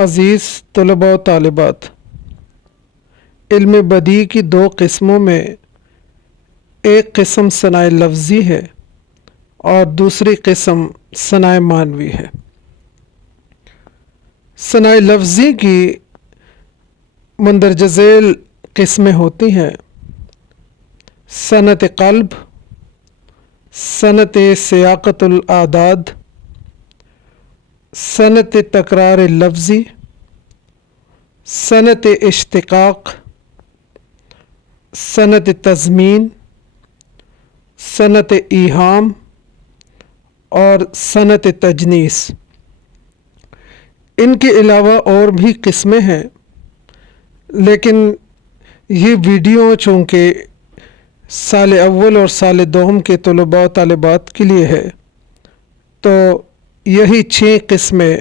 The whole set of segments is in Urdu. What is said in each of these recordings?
عزیز طلباء و طالبات، علم بدیع کی دو قسموں میں ایک قسم ثنائے لفظی ہے اور دوسری قسم ثنائے معنوی ہے۔ ثنائے لفظی کی مندرجہ ذیل قسمیں ہوتی ہیں: صنعت قلب، صنعت سیاقت الاعداد، صنعت تکرار لفظی، صنعت اشتقاق، صنعت تضمین، صنعت ایہام اور صنعت تجنیس۔ ان کے علاوہ اور بھی قسمیں ہیں، لیکن یہ ویڈیو چونکہ سال اول اور سال دوم کے طلباء و طالبات کے لیے ہے، تو یہی 6 قسمیں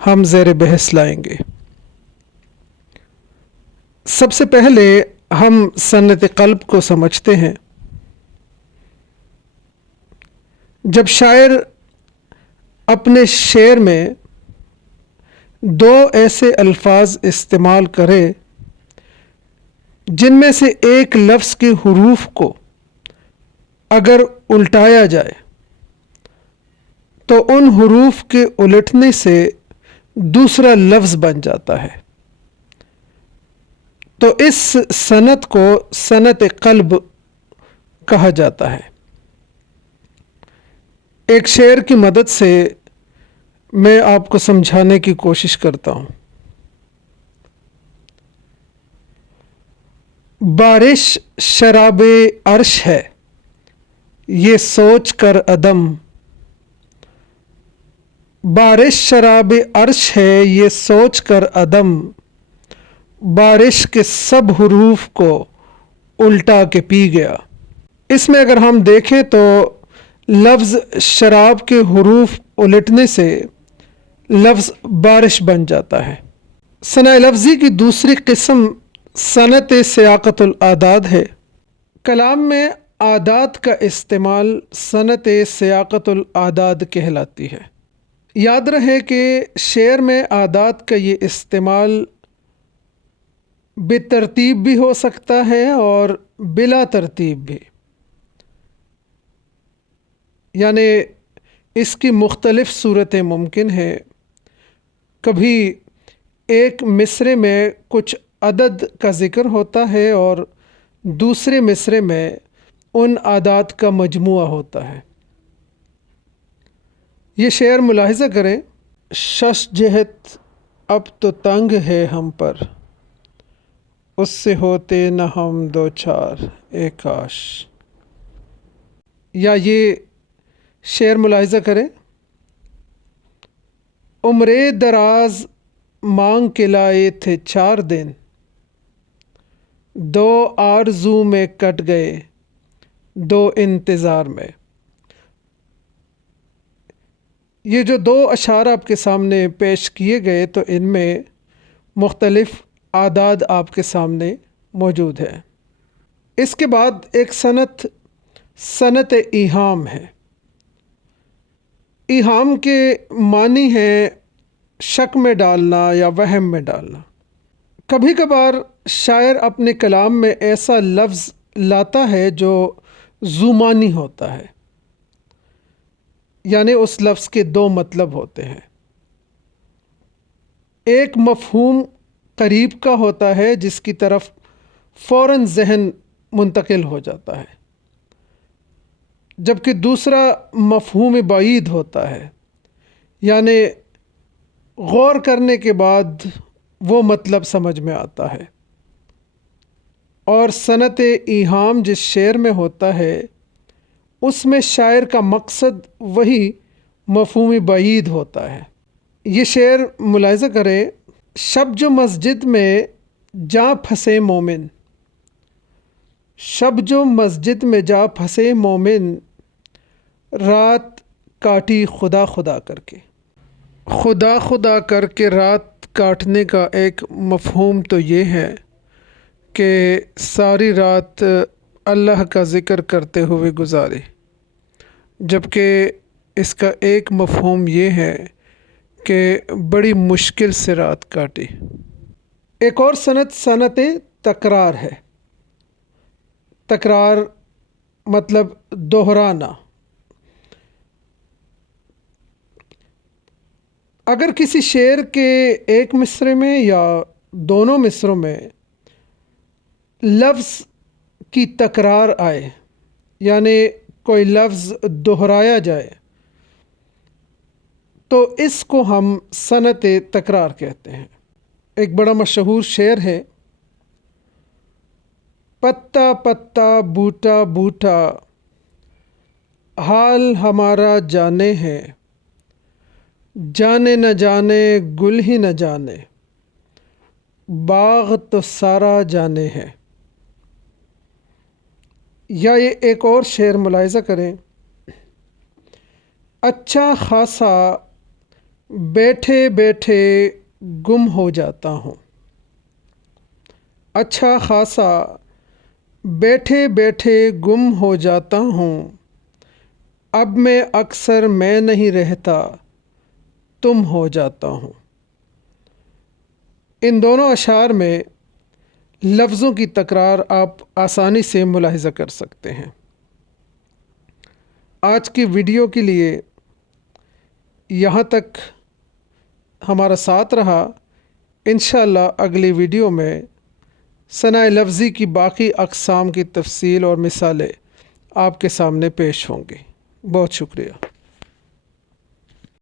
ہم زیر بحث لائیں گے۔ سب سے پہلے ہم صنعت قلب کو سمجھتے ہیں۔ جب شاعر اپنے شعر میں 2 ایسے الفاظ استعمال کرے جن میں سے ایک لفظ کے حروف کو اگر الٹایا جائے تو ان حروف کے الٹنے سے دوسرا لفظ بن جاتا ہے، تو اس صنعت کو صنعت قلب کہا جاتا ہے۔ ایک شعر کی مدد سے میں آپ کو سمجھانے کی کوشش کرتا ہوں۔ بارش شراب عرش ہے یہ سوچ کر عدم، بارش شراب عرش ہے یہ سوچ کر عدم، بارش کے سب حروف کو الٹا کے پی گیا۔ اس میں اگر ہم دیکھیں تو لفظ شراب کے حروف الٹنے سے لفظ بارش بن جاتا ہے۔ ثنائے لفظی کی دوسری قسم صنعت سیاقت الاعداد ہے۔ کلام میں اعداد کا استعمال صنعت سیاقت الاعداد کہلاتی ہے۔ یاد رہے کہ شعر میں اعداد کا یہ استعمال بے ترتیب بھی ہو سکتا ہے اور بلا ترتیب بھی، یعنی اس کی مختلف صورتیں ممکن ہیں۔ کبھی ایک مصرعے میں کچھ عدد کا ذکر ہوتا ہے اور دوسرے مصرعے میں ان اعداد کا مجموعہ ہوتا ہے۔ یہ شعر ملاحظہ کریں: شش جہت اب تو تنگ ہے ہم پر، اس سے ہوتے نہ ہم دوچار اے کاش۔ یا یہ شعر ملاحظہ کریں: عمر دراز مانگ کے لائے تھے 4 دن، 2 آرزو میں کٹ گئے 2 انتظار میں۔ یہ جو 2 اشعار آپ کے سامنے پیش کیے گئے تو ان میں مختلف اعداد آپ کے سامنے موجود ہے۔ اس کے بعد ایک صنعت ایہام ہے۔ ایہام کے معنی ہیں شک میں ڈالنا یا وہم میں ڈالنا۔ کبھی کبھار شاعر اپنے کلام میں ایسا لفظ لاتا ہے جو ذو معنی ہوتا ہے، یعنی اس لفظ کے 2 مطلب ہوتے ہیں۔ ایک مفہوم قریب کا ہوتا ہے جس کی طرف فوراً ذہن منتقل ہو جاتا ہے، جبکہ دوسرا مفہوم بعید ہوتا ہے، یعنی غور کرنے کے بعد وہ مطلب سمجھ میں آتا ہے۔ اور صنعت ایہام جس شعر میں ہوتا ہے اس میں شاعر کا مقصد وہی مفہوم بعید ہوتا ہے۔ یہ شعر ملاحظہ کریں: شب جو مسجد میں جا پھنسے مومن، شب جو مسجد میں جا پھنسے مومن، رات کاٹی خدا خدا کر کے۔ خدا خدا کر کے رات کاٹنے کا ایک مفہوم تو یہ ہے کہ ساری رات اللہ کا ذکر کرتے ہوئے گزارے، جبکہ اس کا ایک مفہوم یہ ہے کہ بڑی مشکل سے رات کاٹی۔ ایک اور صنعت تکرار ہے۔ تکرار مطلب دہرانا۔ اگر کسی شعر کے ایک مصرعے میں یا دونوں مصرعوں میں لفظ کی تکرار آئے، یعنی کوئی لفظ دہرایا جائے، تو اس کو ہم صنعت تکرار کہتے ہیں۔ ایک بڑا مشہور شعر ہے، پتا پتا بوٹا بوٹا حال ہمارا جانے ہے، جانے نہ جانے گل ہی نہ جانے باغ تو سارا جانے ہے۔ یا یہ ایک اور شعر ملاحظہ کریں، اچھا خاصا بیٹھے بیٹھے گم ہو جاتا ہوں، اچھا خاصا بیٹھے بیٹھے گم ہو جاتا ہوں، اب میں اکثر میں نہیں رہتا تم ہو جاتا ہوں۔ ان دونوں اشعار میں لفظوں کی تکرار آپ آسانی سے ملاحظہ کر سکتے ہیں۔ آج کی ویڈیو کے لیے یہاں تک ہمارا ساتھ رہا۔ انشاءاللہ اگلی ویڈیو میں ثناء لفظی کی باقی اقسام کی تفصیل اور مثالیں آپ کے سامنے پیش ہوں گی۔ بہت شکریہ۔